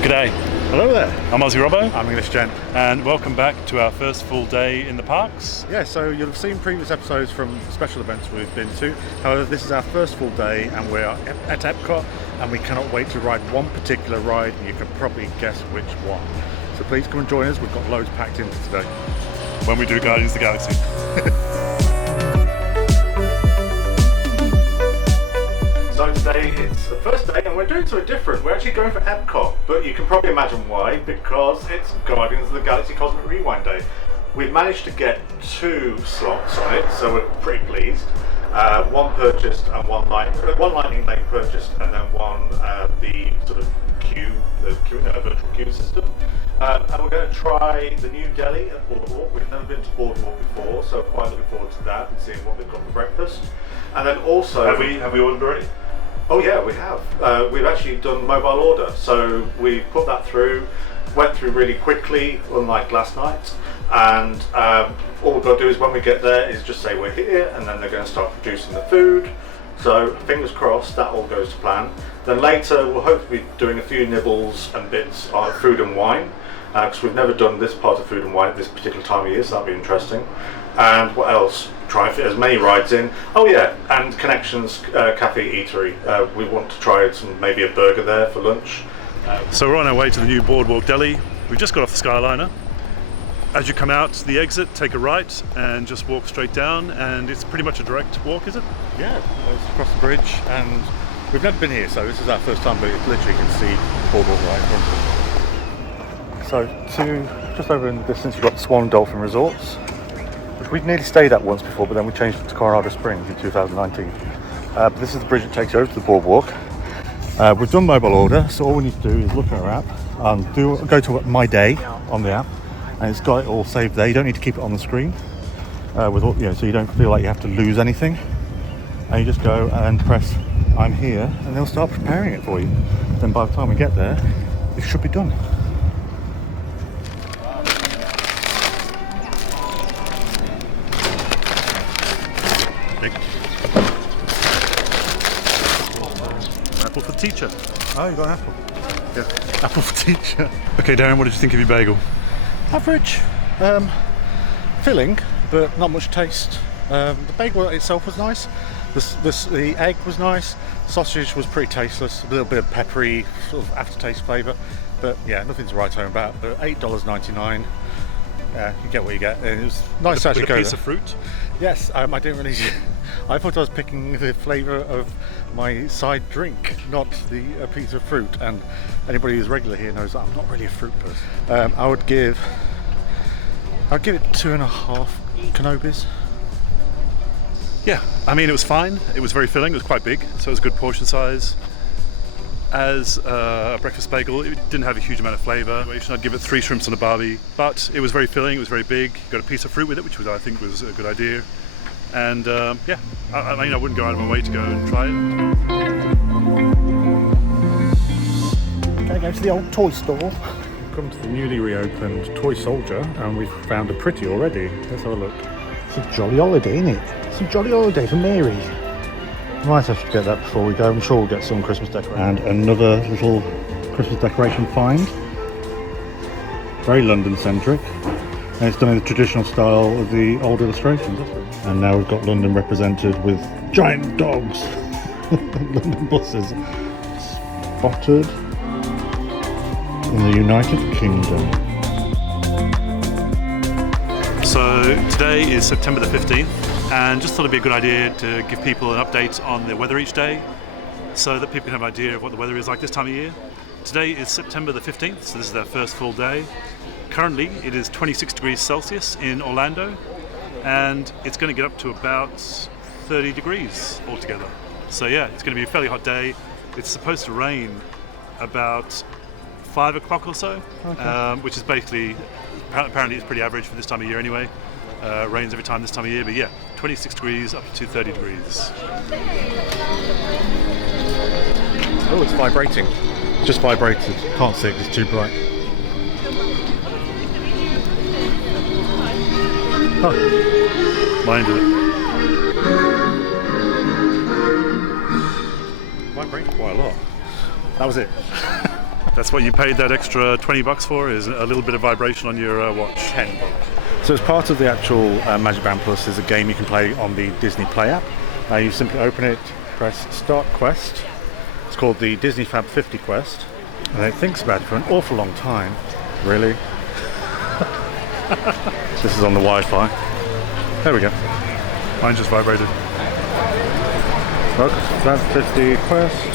G'day. Hello there. I'm Aussie Robbo. I'm English Gent. And welcome back to our first full day in the parks. Yeah, so you'll have seen previous episodes from special events we've been to. However, this is our first full day and we're at Epcot and we cannot wait to ride one particular ride and you can probably guess which one. So please come and join us, we've got loads packed in for today. When we do Guardians of the Galaxy. So today it's the first day and we're doing something different. We're actually going for Epcot, but you can probably imagine why, because it's Guardians of the Galaxy Cosmic Rewind Day. We've managed to get 2 slots on it, so we're pretty pleased. One purchased and one lightning lane purchased, and then one the sort of virtual queue system. And we're going to try the new deli at Boardwalk. We've never been to Boardwalk before, so quite looking forward to that and seeing what they've got for breakfast. And then also, Have we ordered already? Oh yeah, we have. We've actually done mobile order, so we put that through, went through really quickly, unlike last night. And all we've got to do is when we get there is just say we're here, and then they're going to start producing the food. So fingers crossed that all goes to plan. Then later we'll hopefully be doing a few nibbles and bits on food and wine, because we've never done this part of food and wine at this particular time of year, so that'll be interesting. And what else? Try and fit as many rides in. Oh yeah, and Connections Cafe Eatery. We want to try maybe a burger there for lunch. So we're on our way to the new Boardwalk Deli. We've just got off the Skyliner. As you come out the exit, take a right and just walk straight down, and it's pretty much a direct walk, is it? Yeah, it's across the bridge, and we've never been here, so this is our first time, but it's literally you can see Boardwalk right in front of us. So just over in the distance you've got the Swan Dolphin Resorts, which we've nearly stayed at once before, but then we changed it to Colorado Springs in 2019. But this is the bridge that takes you over to the boardwalk. We've done mobile order, so all we need to do is look at our app and go to My Day on the app, and it's got it all saved there. You don't need to keep it on the screen, so you don't feel like you have to lose anything. And you just go and press I'm here, and they'll start preparing it for you. Then by the time we get there, it should be done. Apple for teacher. Oh, you got an apple? Yeah. Apple for teacher. Okay, Darren, what did you think of your bagel? Average. Filling, but not much taste. The bagel itself was nice. The egg was nice. Sausage was pretty tasteless. A little bit of peppery sort of aftertaste flavour, but yeah, nothing to write home about. But $8.99. Yeah, you get what you get. And it was nice to actually go. With a piece of fruit. Yes, I didn't really. I thought I was picking the flavour of my side drink, not a piece of fruit. And anybody who's regular here knows that I'm not really a fruit person. I'd give it 2.5 Kenobis. Yeah, I mean it was fine. It was very filling. It was quite big, so it was a good portion size. As a breakfast bagel, it didn't have a huge amount of flavour. I'd give it 3 shrimps on a barbie, but it was very filling. It was very big. Got a piece of fruit with it, which I think was a good idea. And yeah, I mean I wouldn't go out of my way to go and try it. Gonna go to the old toy store. Come to the newly reopened Toy Soldier, and we've found a pretty already. Let's have a look. It's a jolly holiday, isn't it? It's a jolly holiday for Mary. Might have to get that before we go. I'm sure we'll get some Christmas decoration. And another little Christmas decoration find. Very London centric. And it's done in the traditional style of the old illustrations. And now we've got London represented with giant dogs. London buses. Spotted in the United Kingdom. So today is September the 15th, and just thought it'd be a good idea to give people an update on the weather each day, so that people can have an idea of what the weather is like this time of year. Today is September the 15th, so this is our first full day. Currently it is 26 degrees Celsius in Orlando, and it's going to get up to about 30 degrees altogether. So yeah, it's going to be a fairly hot day. It's supposed to rain about 5 o'clock or so, okay. Which is basically, apparently it's pretty average for this time of year anyway. Rains every time this time of year, but yeah, 26 degrees up to 30 degrees. Oh, it's vibrating. Just vibrated. Can't see it, it's too bright. Oh. Mine did it. Vibrated quite a lot. That was it. That's what you paid that extra 20 bucks for, is a little bit of vibration on your watch. 10 bucks. So as part of the actual Magic Band Plus is a game you can play on the Disney Play app. You simply open it, press Start Quest. It's called the Disney Fab 50 Quest. And it thinks about it for an awful long time. Really? This is on the Wi-Fi. There we go. Mine just vibrated. Look, Fab 50 Quest.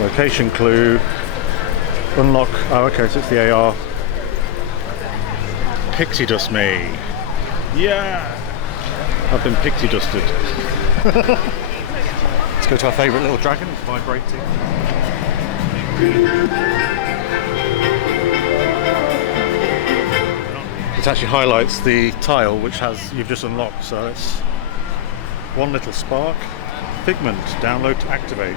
Location clue. Unlock. Oh, okay, so it's the AR. Pixie dust me. Yeah! I've been pixie dusted. Let's go to our favourite little dragon. It's vibrating. It actually highlights the tile which you've just unlocked. So it's one little spark. Figment. Download to activate.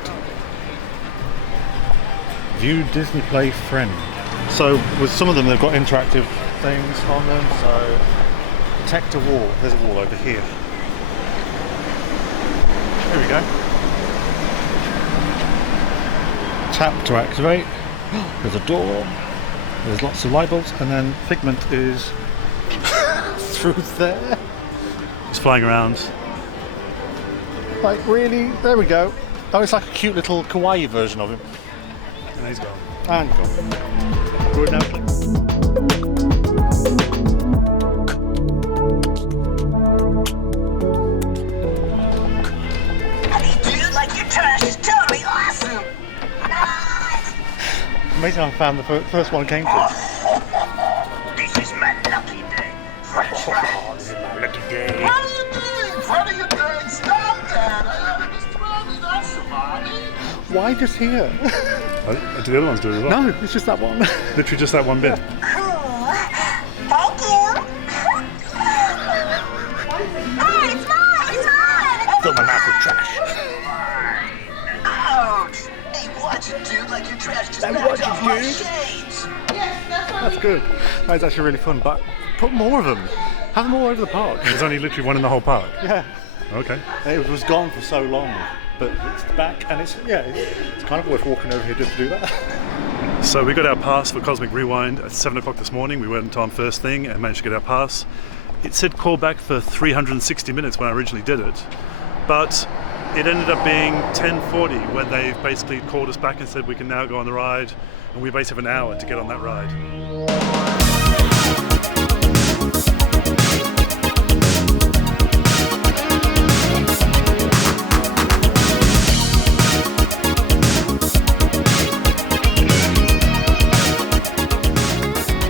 View Disney Play Friend. So with some of them they've got interactive things on them, so detect a wall. There's a wall over here. Here we go. Tap to activate. There's a door. There's lots of light bulbs, and then Figment is through there. It's flying around. Like really? There we go. Oh, it's like a cute little kawaii version of him. And he's gone. And gone. Good now, click. Dude, like your trash is totally awesome. Nice. Amazing I found the first one came to. This is my lucky day. Fresh fries. This is my lucky day. What are you doing in front of your day? Stop that. I am Mr. Remy, not somebody. Why just here? Do the other ones do it as well? No, it's just that one. Literally just that one bit. Cool. Thank you. Hey, it's mine. It's mine. Fill my mouth with trash. Ouch. Hey, watch it, dude. Like your trash just Hey, knocked watch it, off my dude. shades. That's good. That's actually really fun, but put more of them. Have them all over the park. There's only literally one in the whole park. Yeah. Okay. It was gone for so long, but it's back, and it's kind of worth walking over here just to do that. So we got our pass for Cosmic Rewind at 7 o'clock this morning. We went on first thing and managed to get our pass. It said call back for 360 minutes when I originally did it, but it ended up being 10:40 when they basically called us back and said we can now go on the ride, and we basically have an hour to get on that ride.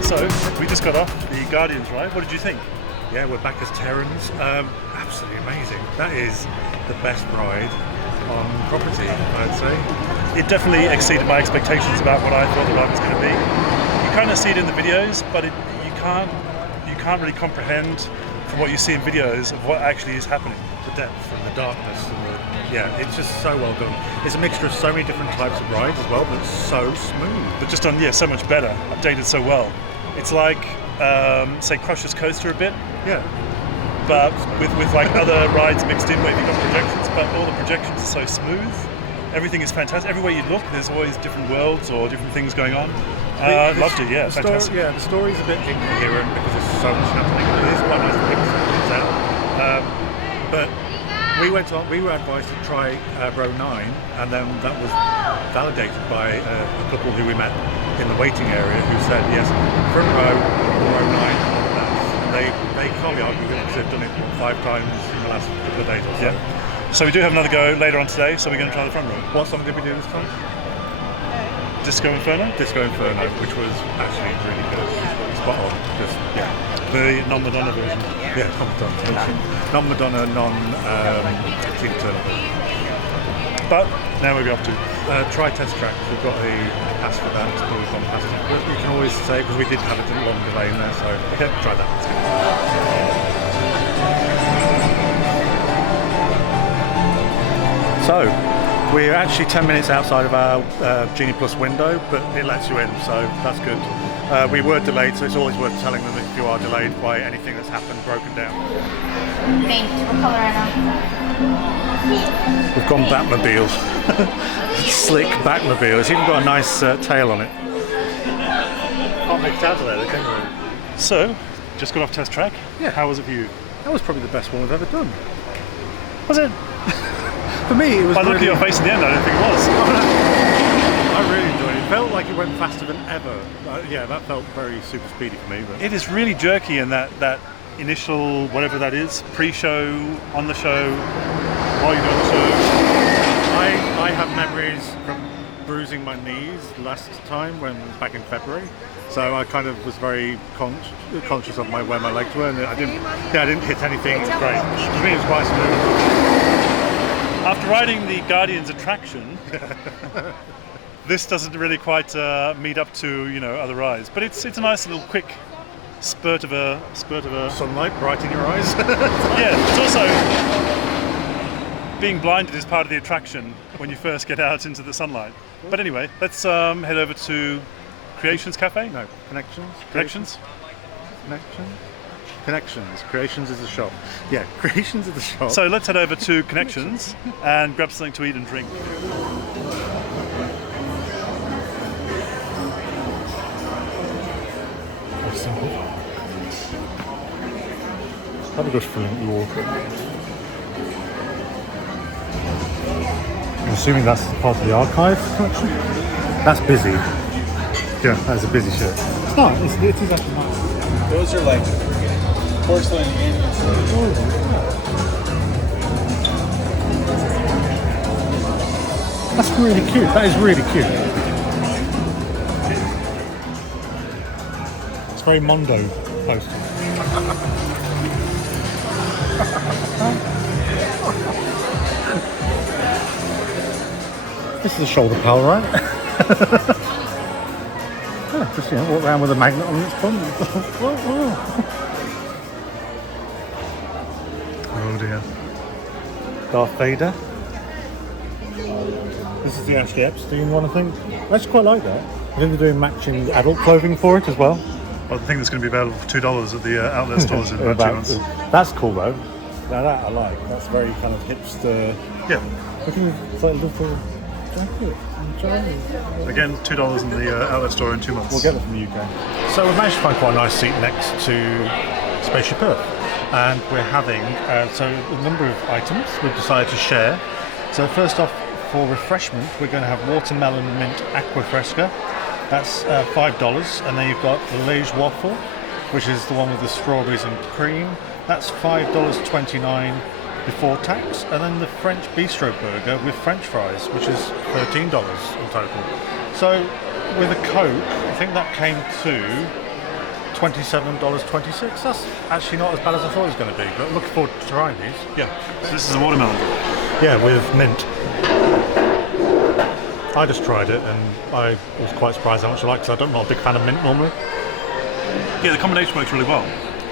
So we just got off the Guardians ride. What did you think? Yeah, we're back as Terrans. Absolutely amazing. That is the best ride on property, I'd say. It definitely exceeded my expectations about what I thought the ride was going to be. You kind of see it in the videos, but you can't really comprehend from what you see in videos of what actually is happening. The depth and the darkness and it's just so well done. It's a mixture of so many different types of rides as well, but it's so smooth. But just on, so much better, updated so well. It's like, say, Crusher's Coaster a bit, Yeah. but with like other rides mixed in where you've got projections, but all the projections are so smooth. Everything is fantastic. Everywhere you look, there's always different worlds or different things going on. Loved it, The fantastic. the story's a bit incoherent because there's so much happening. It is quite nice to pick some things out. But we were advised to try row 9, and then that was validated by a couple who we met in the waiting area who said, yes, front row 9, they can't be arguing because they've done it 5 times in the last couple of days or so. Yeah. So we do have another go later on today, so we're going to try the front row. What song did we do this time? Disco Inferno? Disco Inferno, which was actually really good. Spot on. The non-Madonna version. Yeah, non-Madonna. Non-Madonna, Tina Turner version. But now we're off to. Try Test Track. We've got a pass for that. It's always on pass. But you can always say, because we did have a long delay in there, so try that. So, We're actually 10 minutes outside of our Genie Plus window, but it lets you in, so that's good. We were delayed, so it's always worth telling them if you are delayed by anything that's happened, broken down. Paint. What color are We've gone Batmobile. Slick Batmobile. It's even got a nice tail on it. Can't make it out of there, can you? So, just got off test track. Yeah. How was it for you? That was probably the best one we've ever done. Was it? For me, it was By looking at your face at the end, I don't think it was. I really enjoyed it. It felt like it went faster than ever. Yeah, that felt very super speedy for me. But It is really jerky in that initial, whatever that is, pre-show, on the show, while you're doing the show. I have memories from bruising my knees last time, back in February. So I kind of was very conscious of where my legs were, and I didn't hit anything. It was great. For me, it was quite smooth. After riding the Guardians attraction, this doesn't really quite meet up to other rides, but it's a nice little quick spurt of a Sunlight bright in your eyes. Yeah, it's also being blinded is part of the attraction when you first get out into the sunlight. But anyway, let's head over to Creations Cafe. No, Connections. Connections. Connections. Creations is the shop. Yeah, Creations is the shop. So let's head over to Connections and grab something to eat and drink. That's simple. Have a good feeling you walk. I'm assuming that's part of the archive collection. That's busy. Yeah, that's a busy shit. It's not. It is actually nice. Those are like porcelain amenities. That's really cute. That is really cute. It's very Mondo posted. This is a shoulder pal, right? Yeah, just walk around with a magnet on its bum. Oh dear. Darth Vader. This is the Ashley Epstein one, I think. I actually quite like that. I think they're doing matching adult clothing for it as well. Well, the thing that's going to be available for $2 at the outlet stores in about 2 months. That's cool though. Now that I like. That's very kind of hipster. Yeah. Look at it's like a little jacket. Again, $2 in the outlet store in 2 months. We'll get it from the UK. So we've managed to find quite a nice seat next to Spaceship Earth. And we're having, a number of items we've decided to share. So first off, for refreshment, we're going to have watermelon mint aqua fresca. That's $5. And then you've got the Liege waffle, which is the one with the strawberries and cream. That's $5.29 before tax. And then the French bistro burger with French fries, which is $13 in total. So with a Coke, I think that came to $27.26. That's actually not as bad as I thought it was going to be, but looking forward to trying these. Yeah. So this is a watermelon. Yeah, with mint. I just tried it and I was quite surprised how much I liked it, because I'm not a big fan of mint normally. Yeah, the combination works really well.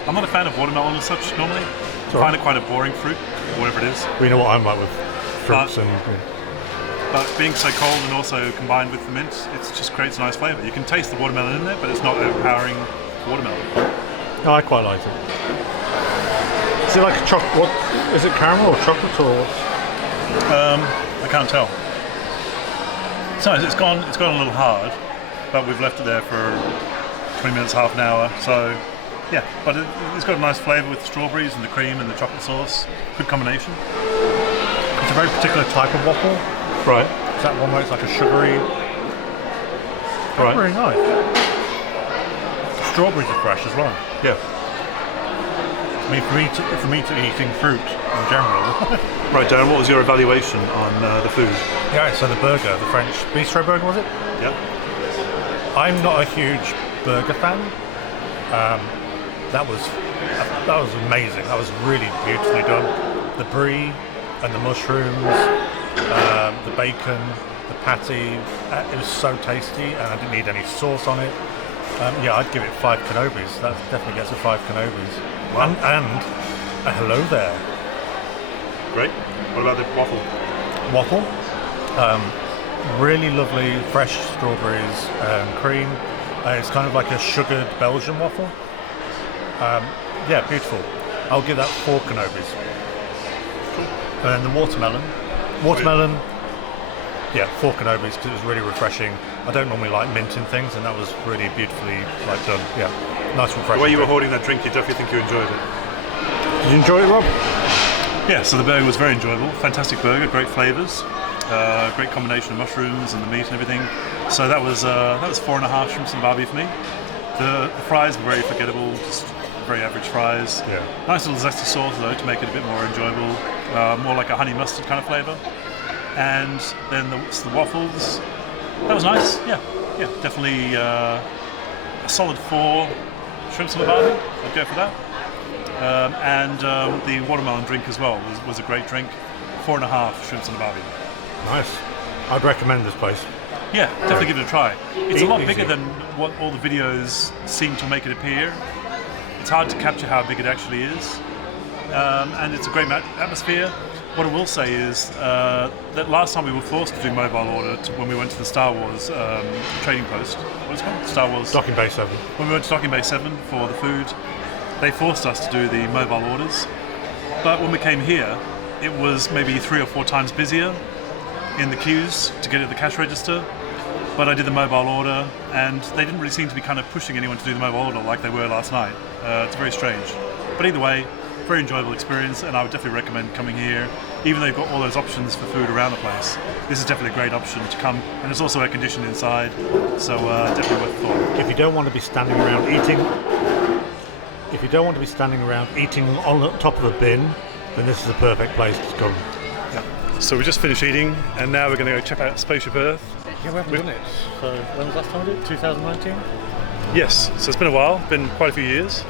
I'm not a fan of watermelon as such normally. I find it quite a boring fruit, whatever it is. Well, you know what I'm like with fruits But being so cold and also combined with the mint, it just creates a nice flavour. You can taste the watermelon in there, but it's not overpowering watermelon. No, I quite like it. Is it like a chocolate? What is it? Caramel or chocolate or what? I can't tell. So it's gone a little hard, but we've left it there for 20 minutes, half an hour. So yeah, but it's got a nice flavour with the strawberries and the cream and the chocolate sauce. Good combination. It's a very particular type of waffle. Right. Is that one where it's like a sugary? Right. Very nice. Strawberries are fresh as well. Yeah. I mean, for me to eating fruit in general. Right, Darren, what was your evaluation on the food? Yeah, so the burger, the French bistro burger, was it? Yeah. I'm not a huge burger fan. That was amazing. That was really beautifully done. The brie and the mushrooms, the bacon, the patty. It was so tasty, and I didn't need any sauce on it. Yeah, I'd give it 5 Canobis. That definitely gets a 5 Canobis. Wow. And a hello there. Great. What about the waffle? Waffle. Really lovely fresh strawberries and cream. It's kind of like a sugared Belgian waffle. Yeah, beautiful. I'll give that 4 canobis. And then the watermelon, yeah, 4 canobis because it was really refreshing. I don't normally like mint in things, and that was really beautifully done. Yeah, nice refreshing. The way you were holding that drink, you definitely think you enjoyed it. Did you enjoy it, Rob? Yeah, so the burger was very enjoyable. Fantastic burger, great flavours, great combination of mushrooms and the meat and everything. So that was 4.5 shrimps and barbie for me. The fries were very forgettable, just very average fries. Yeah. Nice little zesty sauce though to make it a bit more enjoyable, more like a honey mustard kind of flavour. And then the waffles, that was nice. Yeah, definitely a solid 4 shrimps and a barbie. I'd go for that. And the watermelon drink as well was a great drink. 4.5 shrimps and a barbie. Nice. I'd recommend this place. Yeah, definitely give it a try. It's a lot bigger Easy. than what all the videos seem to make it appear. It's hard to capture how big it actually is. And it's a great atmosphere. What I will say is that last time we were forced to do mobile order when we went to the Star Wars trading post. What's it called? Star Wars. Docking Bay 7. When we went to Docking Bay 7 for the food, they forced us to do the mobile orders. But when we came here, it was maybe 3 or 4 times busier in the queues to get at the cash register. But I did the mobile order, and they didn't really seem to be kind of pushing anyone to do the mobile order like they were last night. It's very strange. But either way, very enjoyable experience, and I would definitely recommend coming here. Even though you've got all those options for food around the place, this is definitely a great option to come. And it's also air conditioned inside, so definitely worth the thought. If you don't want to be standing around eating on the top of a bin, then this is the perfect place to come. So we just finished eating, and now we're going to go check out Spaceship Earth. Yeah, we haven't done it. So when was the last time we did it? 2019? Yes, so it's been a while, been quite a few years,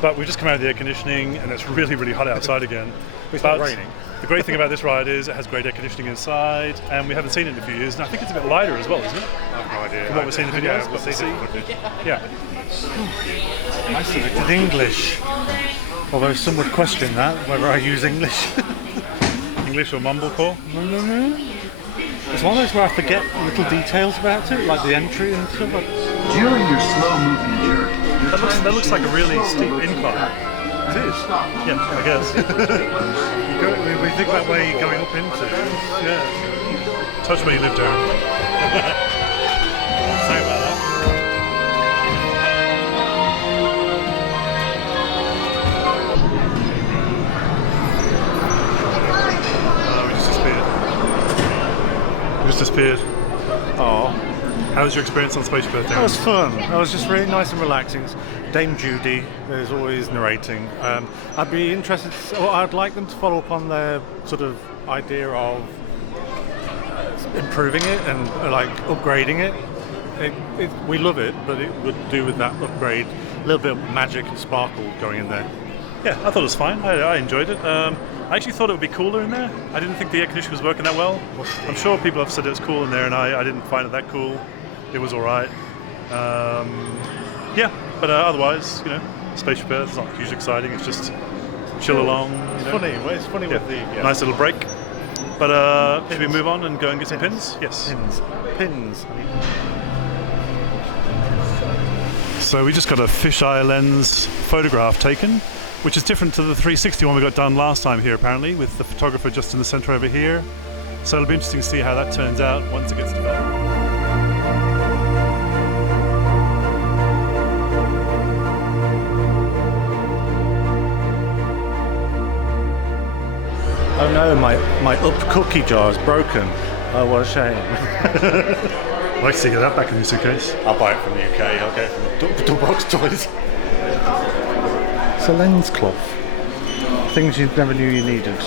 but we've just come out of the air conditioning, and it's really, really hot outside again. It's not raining. The great thing about this ride is it has great air conditioning inside, and we haven't seen it in a few years, and I think it's a bit lighter as well, isn't it? I have no idea. From what we've seen in the videos, we'll but see. Yeah. I selected English. Although some would question that, whether I use English. English or mumblecore? No. It's one of those where I forget little details about it, like the entry and stuff. During your slow-moving journey, That looks like a really steep incline. It is. Yeah, I guess. We think about where you're going up into. Yeah. Touch where you live, Darren. Sorry about that. We just disappeared. Oh, How was your experience on Spaceship Earth, that Darren? was fun. That was just really nice and relaxing. Dame Judy is always narrating. I'd be interested, or I'd like them to follow up on their sort of idea of improving it and like upgrading it. We love it, but it would do with that upgrade a little bit of magic and sparkle going in there. Yeah, I thought it was fine. I enjoyed it. I actually thought it would be cooler in there. I didn't think the air conditioning was working that well. I'm sure people have said it was cool in there, and I didn't find it that cool. It was all right. Yeah, but otherwise, Spaceship Earth is not hugely exciting. It's just chill along. It's funny. It's funny with the Nice little break. But should we move on and go and get some pins? Yes. Pins. So we just got a fisheye lens photograph taken, which is different to the 360 one we got done last time here, apparently, with the photographer just in the center over here. So it'll be interesting to see how that turns out once it gets developed. Oh no, my up cookie jar is broken. Oh, what a shame. I'd like to see you get that back in your suitcase. I'll buy it from the UK. I'll get it from Boardwalk Toys. It's a lens cloth. Things you never knew you needed.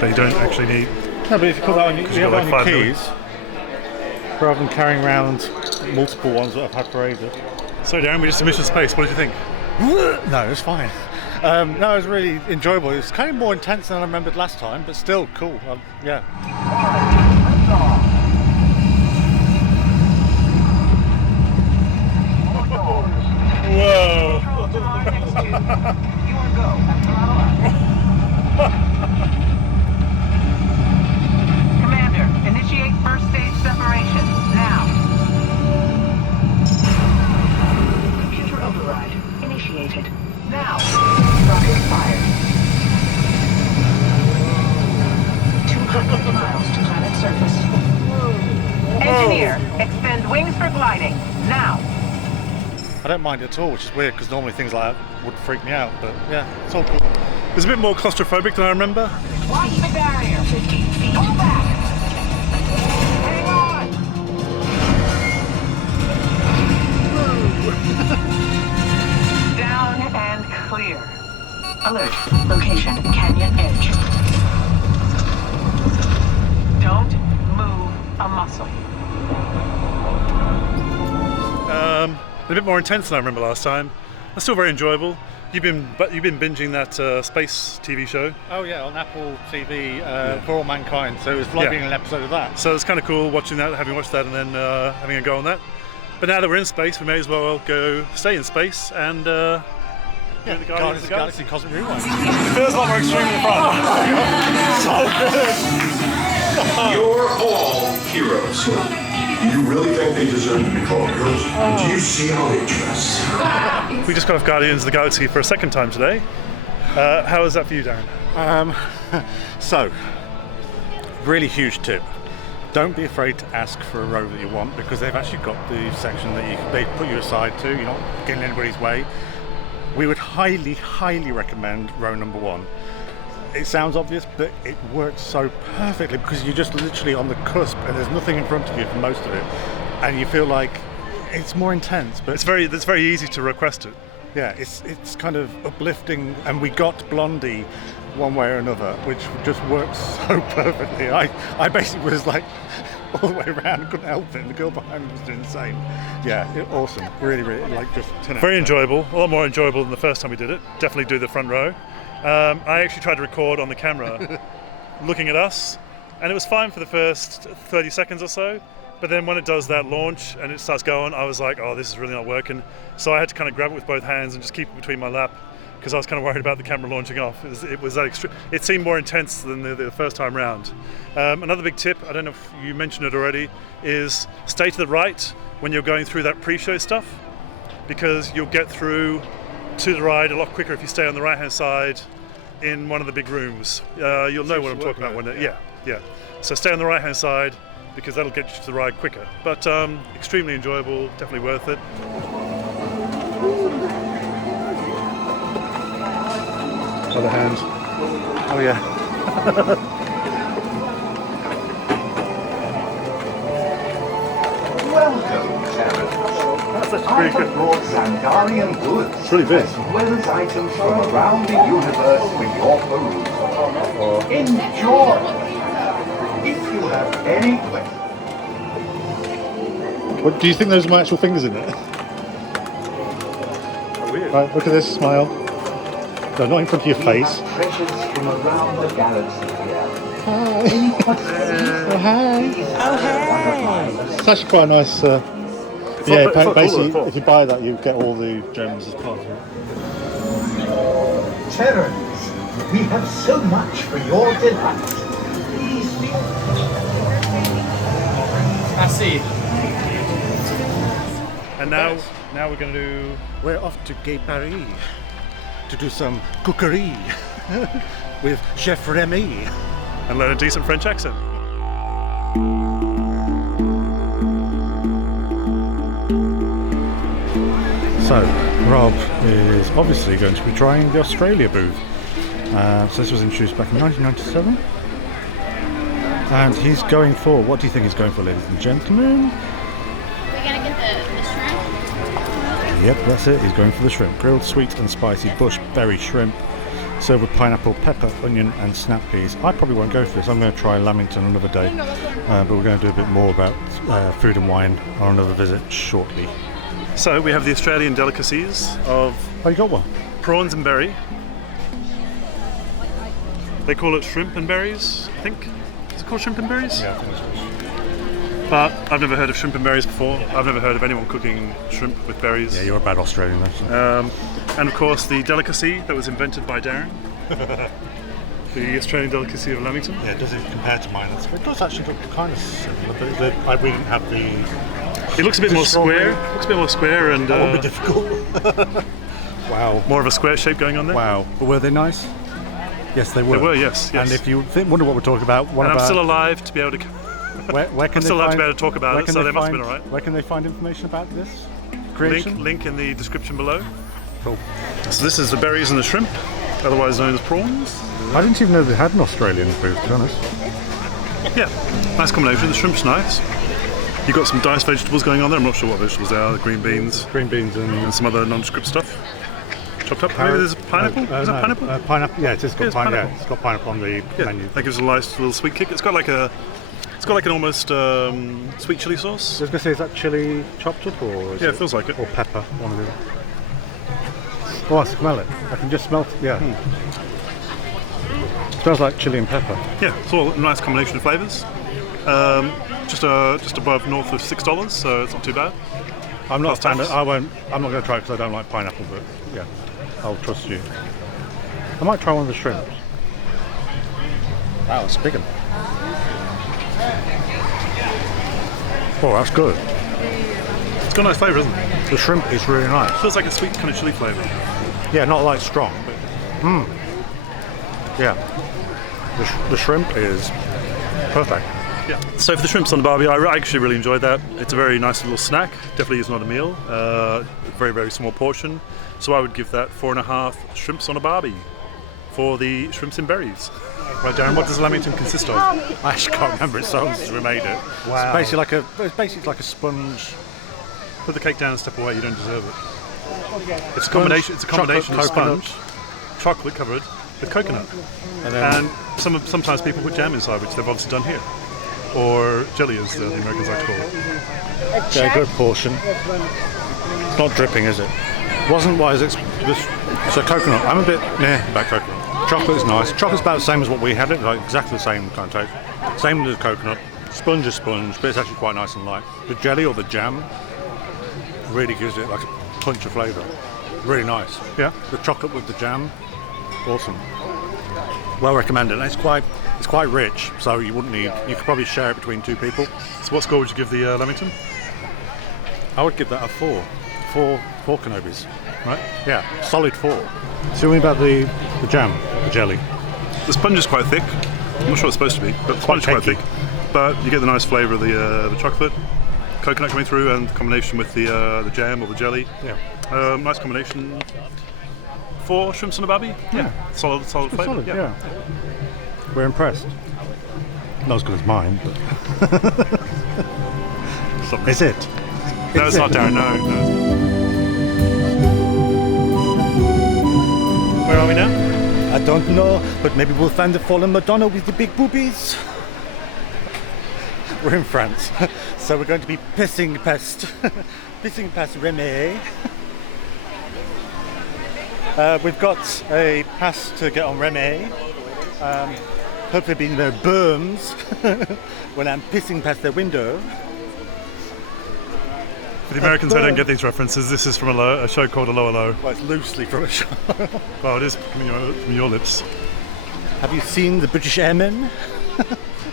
That you don't actually need. No, but if you put that on, you you've have got that like on your 5 keys, rather than carrying around multiple ones that I've had for ages. So Darren, we just finished the space. What did you think? No, it's fine. No, it was really enjoyable. It was kind of more intense than I remembered last time, but still cool. Yeah. Whoa! Commander, now. I don't mind it at all, which is weird because normally things like that would freak me out. But yeah, it's all cool. It's a bit more claustrophobic than I remember. Watch the barrier. 15 feet. Pull back. Hang on. Down and clear. Alert. Location. Canyon edge. Don't move a muscle. A bit more intense than I remember last time. It's still very enjoyable. You've been binging that space TV show. Oh yeah, on Apple TV for All Mankind. So it was like being an episode of that. So it's kind of cool watching that, having watched that, and then having a go on that. But now that we're in space, we may as well stay in space and the Guardians of the Galaxy Cosmic Rewind. It feels like we're extreme in the front. You're all heroes. You really think they deserve to be called heroes? Do you see how they dress? We just got off Guardians of the Galaxy for a second time today. How was that for you, Darren? So, really huge tip. Don't be afraid to ask for a row that you want because they've actually got the section that they put you aside to. You're not getting in anybody's way. We would highly, highly recommend row number 1. It sounds obvious, but it works so perfectly because you're just literally on the cusp and there's nothing in front of you for most of it, and you feel like it's more intense. But it's very easy to request it. Yeah, it's kind of uplifting, and we got Blondie one way or another, which just works so perfectly. I basically was like all the way around, couldn't help it, and the girl behind me was doing the same. Yeah, awesome. Really, really, like just 10 Very enjoyable. A lot more enjoyable than the first time we did it. Definitely do the front row. I actually tried to record on the camera looking at us, and it was fine for the first 30 seconds or so, but then when it does that launch and it starts going, I was like, oh, this is really not working. So I had to kind of grab it with both hands and just keep it between my lap because I was kind of worried about the camera launching off. It was that extreme. It seemed more intense than the first time round. Another big tip, I don't know if you mentioned it already, is stay to the right when you're going through that pre-show stuff, because you'll get through to the ride a lot quicker if you stay on the right hand side in one of the big rooms. You'll know what I'm talking about when yeah. So stay on the right hand side because that'll get you to the ride quicker. But extremely enjoyable, definitely worth it. Other hand. Oh yeah. Welcome, Sarah. That's I pretty have good. brought Sandarian goods, It's really big. as well as items from around the universe for your perusal. Enjoy! If you have any questions. What, do you think those are my actual fingers in it? Oh, weird. Right, look at this, smile. No, not in front of your We face. have treasures from around the galaxy here. Hi. Oh, hi. It's actually quite a nice. Yeah, not cool, basically, of course. if you buy that, you get all the gems as part of it. Terrans, we have so much for your delight. Please be I see. And now we're going to do. We're off to Gay Paris to do some cookery with Chef Remy. And learn a decent French accent. So, Rob is obviously going to be trying the Australia booth. So this was introduced back in 1997. And he's going for, what do you think he's going for, ladies and gentlemen? We're gonna get the shrimp. Yep, that's it. He's going for the shrimp. Grilled sweet and spicy bush berry shrimp, served with pineapple, pepper, onion and snap peas. I probably won't go for this. I'm going to try Lamington another day. But we're going to do a bit more about food and wine on another visit shortly. So we have the Australian delicacies of Oh, you got one? prawns and berry. They call it shrimp and berries, I think. Is it called shrimp and berries? Yeah, I think it's But I've never heard of shrimp and berries before. I've never heard of anyone cooking shrimp with berries. Yeah, you're a bad Australian, though. And of course the delicacy that was invented by Darren. The Australian delicacy of Lamington. Yeah, does it compare to mine? It does actually look kind of similar, but we didn't have the... It looks a bit more square. Looks a bit more square and That would be difficult. Wow. more of a square shape going on there. Wow. But were they nice? Yes, they were. They were, yes. And if you wonder what we're talking about, what And about... I'm still alive to be able to. Where can I'm they still allowed to find, be able to talk about where it, can so they they must have find- been all right. Where can they find information about this? creation. Link in the description below. Cool. So this is the berries and the shrimp, otherwise known as prawns. I didn't even know they had an Australian food, to be honest. Yeah, nice combination. The shrimp's nice. You've got some diced vegetables going on there. I'm not sure what vegetables they are. The green beans and some other nondescript stuff. Chopped up. Maybe there's pineapple. Is that pineapple? Pineapple. Yeah, it has got pineapple. pineapple. Yeah, it's got pineapple on the menu. That gives it a nice little sweet kick. It's got like an almost sweet chili sauce. I was going to say, is that chili chopped up or? Yeah, it feels like it. Or pepper, one of the. Oh, I smell it. I can just smell it. Yeah. Smells like chili and pepper. Yeah, it's all a nice combination of flavours. Just above north of $6, so it's not too bad. I'm not Plus tax. I'm not going to try it because I don't like pineapple, but yeah, I'll trust you. I might try one of the shrimps. Wow, it's big one. Oh, that's good. It's got a nice flavour, isn't it? The shrimp is really nice. Feels like a sweet kind of chili flavour. Yeah, not like strong, but yeah. The shrimp is perfect. Yeah. So for the shrimps on the barbie, I actually really enjoyed that. It's a very nice little snack. Definitely is not a meal. Very, very small portion. So I would give that 4.5 shrimps on a barbie for the shrimps and berries. Right, Darren, what does Lamington consist of? I actually can't remember it, so since we made it. Wow. It's basically like a sponge. Put the cake down and step away, you don't deserve it. It's a combination of sponge, chocolate covered with coconut. And sometimes people put jam inside, which they've obviously done here. Or jelly, as the Americans like to call it. Yeah, good portion. It's not dripping, is it? Wasn't wise. So coconut. I'm a bit about coconut. Chocolate's nice. Chocolate's about the same as what we had. It like exactly the same kind of taste. Same with the coconut. Sponge is sponge, but it's actually quite nice and light. The jelly or the jam really gives it like a punch of flavour. Really nice. Yeah. The chocolate with the jam, awesome. Well recommended. And it's quite rich, so you could probably share it between 2 people. So what score would you give the Lamington? I would give that a 4. Four Kenobis. Right? Yeah, solid 4. Tell me about the jam, the jelly. The sponge is quite thick. I'm not sure it's supposed to be, but the sponge is quite thick. But you get the nice flavour of the chocolate, coconut coming through, and the combination with the jam or the jelly. Yeah. Nice combination. 4 shrimps on a barbie. Yeah. Solid flavour. Solid, yeah. We're impressed. Not as good as mine, but is it? No, it's not, Darren. No. Where are we now? I don't know, but maybe we'll find the fallen Madonna with the big boobies. We're in France, so we're going to be pissing past Remy. We've got a pass to get on Remy. Hopefully being no berms when I'm pissing past their window. For the Americans who don't get these references, this is from a show called A Low a Low. Well, it's loosely from a show. Well, it is from your lips. Have you seen the British Airmen?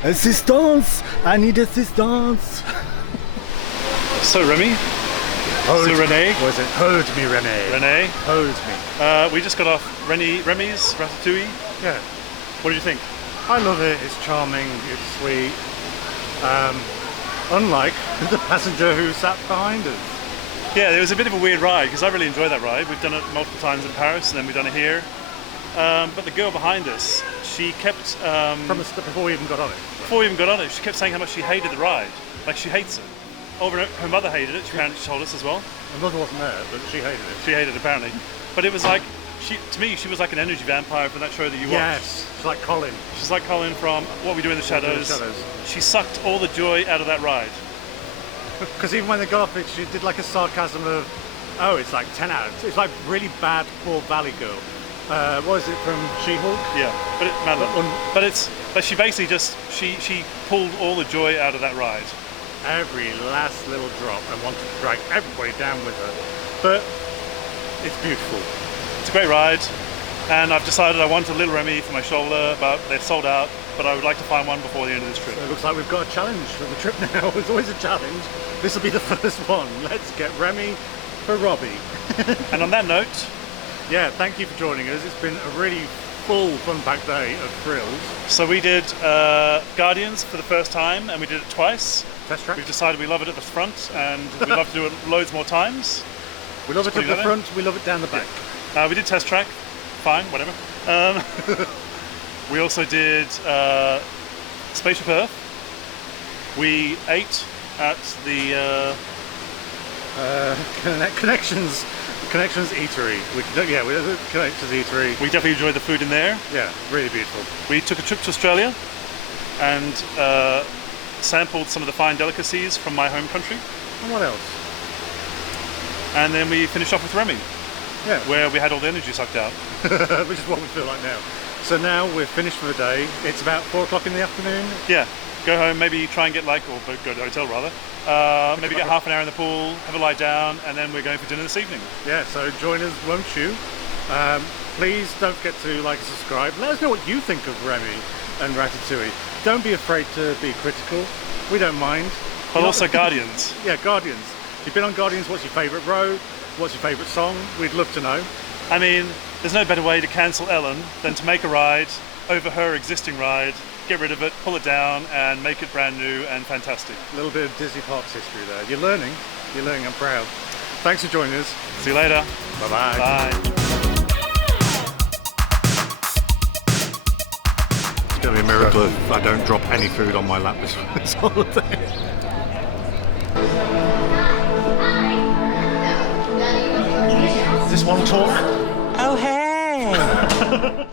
Assistance! I need assistance! So Remy? Renee? Or is it Hold me, Renee? Renee? Hold me. We just got off Remy's Ratatouille. Yeah. What did you think? I love it. It's charming. It's sweet. Unlike the passenger who sat behind us. Yeah, it was a bit of a weird ride because I really enjoyed that ride. We've done it multiple times in Paris and then we've done it here. But the girl behind us, she kept... before we even got on it. Before we even got on it, she kept saying how much she hated the ride. Like, she hates it. Her mother hated it. She told us as well. Her mother wasn't there, but she hated it. She hated it, apparently. But it was like... To me, she was like an energy vampire from that show that you watched. Yes, she's like Colin. She's like Colin from What We Do in the Shadows. She sucked all the joy out of that ride. Because even when they got off it, she did like a sarcasm of, oh, it's like 10 out. It's like really bad poor Valley Girl. What is it from She-Hulk? Yeah, but she basically just she pulled all the joy out of that ride. Every last little drop, and wanted to drag everybody down with her. But it's beautiful. It's a great ride, and I've decided I want a little Remy for my shoulder, but they're sold out. But I would like to find one before the end of this trip. So it looks like we've got a challenge for the trip now. There's always a challenge. This will be the first one. Let's get Remy for Robbie. And on that note, yeah, thank you for joining us. It's been a really full, fun-packed day of thrills. So we did Guardians for the first time, and we did it twice. Test track. We've decided we love it at the front, and we'd love to do it loads more times. We love it Just up the putting front, we love it down the back. We did test track, fine, whatever. We also did Spaceship Earth. We ate at the Connections Eatery. We did the Connections Eatery. we definitely enjoyed the food in there. Yeah, really beautiful. We took a trip to Australia and sampled some of the fine delicacies from my home country. And what else? And then we finished off with Remy, Yeah, where we had all the energy sucked out. which is what we feel like now. So now we're finished for the day. It's about 4 o'clock in the afternoon. Yeah, go home, maybe try and get go to the hotel rather. Maybe get half an hour in the pool, have a lie down, and then we're going for dinner this evening. Yeah, so join us, won't you? Please don't forget to like and subscribe. Let us know what you think of Remy and Ratatouille. Don't be afraid to be critical. We don't mind. But also Guardians. Yeah, Guardians. If you've been on Guardians, what's your favourite row? What's your favourite song? We'd love to know. I mean, there's no better way to cancel Ellen than to make a ride over her existing ride, get rid of it, pull it down, and make it brand new and fantastic. A little bit of Disney Parks history there. You're learning, I'm proud. Thanks for joining us. See you later. Bye-bye. Bye. It's going to be a miracle if I don't drop any food on my lap this holiday. Is this one talk? Oh, hey!